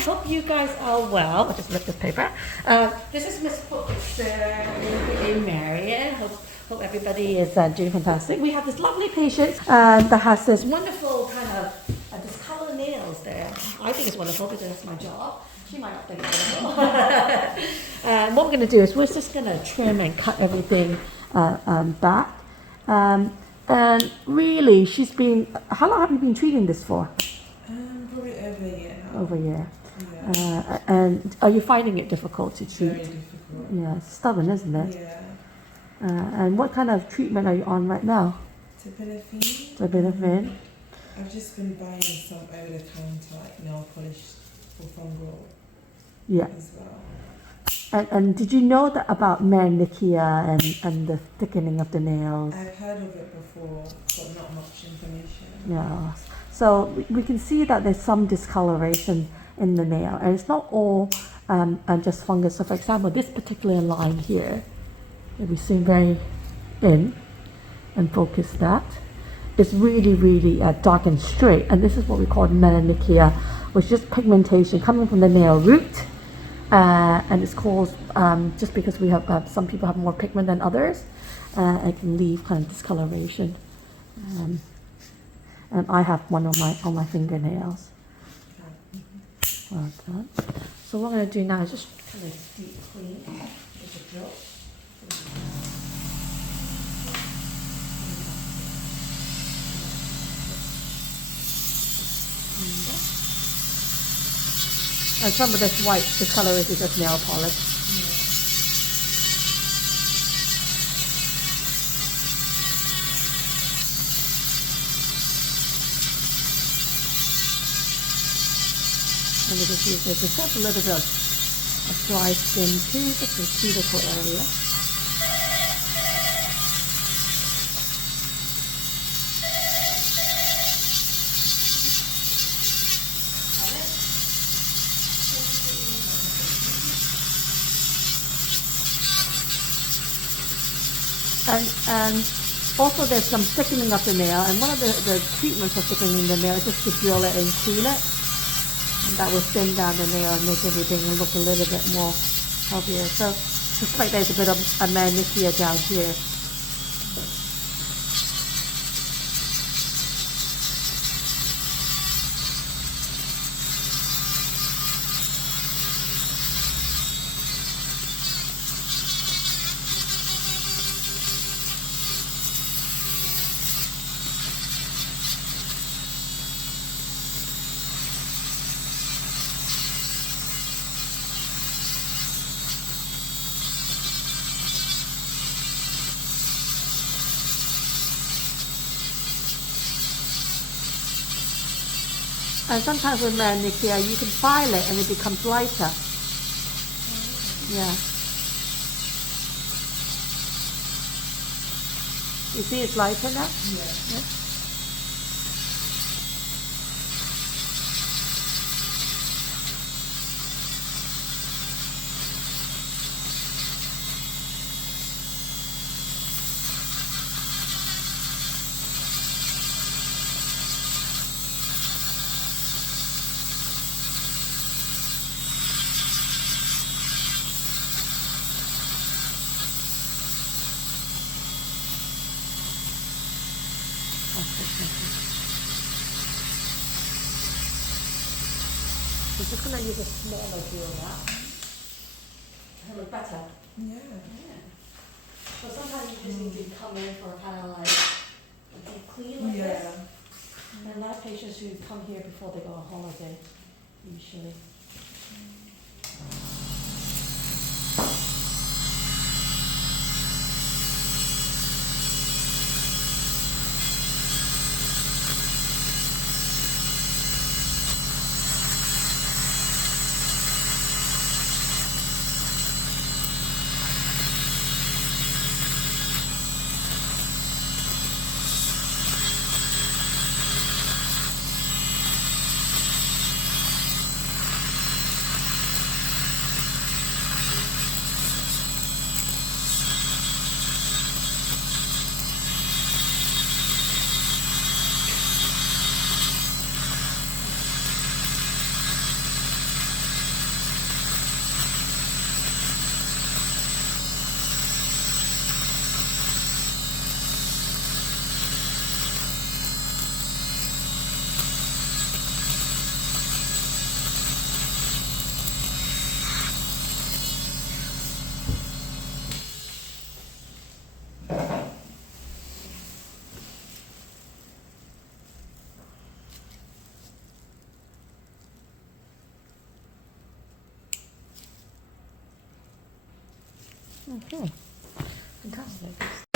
hope you guys are well. I'll just lift this paper. This is Miss Footfixer in Marion. Hope everybody is doing fantastic. We have this lovely patient that has this wonderful kind of discolored nails there. I think it's wonderful because that's my job. She might not think it's wonderful. What we're going to do is we're just going to trim and cut everything back. And really, she's been, how long have you been treating this for? Probably over a year now. Over a year. Yeah. And are you finding it difficult to treat? Very difficult. Yeah, it's stubborn, isn't it? Yeah. And what kind of treatment are you on right now? Terbinafine. I've just been buying some over the counter, like nail polish for fungal. Yeah. As well. And did you know that about manicure and the thickening of the nails? I've heard of it before, but not much information. Yeah. So we can see that there's some discoloration in the nail, and it's not all just fungus. So for example, this particular line here, if we zoom very in and focus that, it's really, really dark and straight. And this is what we call manicure, which is just pigmentation coming from the nail root. And it's caused just because we have some people have more pigment than others. It can leave kind of discoloration. And I have one on my fingernails. Well done. So what I'm going to do now is just kind of deep clean with the drill. And some of this white discoloration is just nail polish. And we just use this. It's got a little bit of dry skin too, just the cuticle area. And also there's some thickening of the nail, and one of the treatments for thickening the nail is just to drill it and clean it. And that will thin down the nail and make everything look a little bit more healthier. So just like there's a bit of a manicure down here. And sometimes with manicure, you can file it and it becomes lighter. Yeah. You see it's lighter now? Yeah. We're just going to use a smaller drill now. It'll look better. Yeah. So sometimes you just need to come in for kind of like a deep clean like this. And a lot of patients who come here before they go on holiday, usually. Okay, fantastic.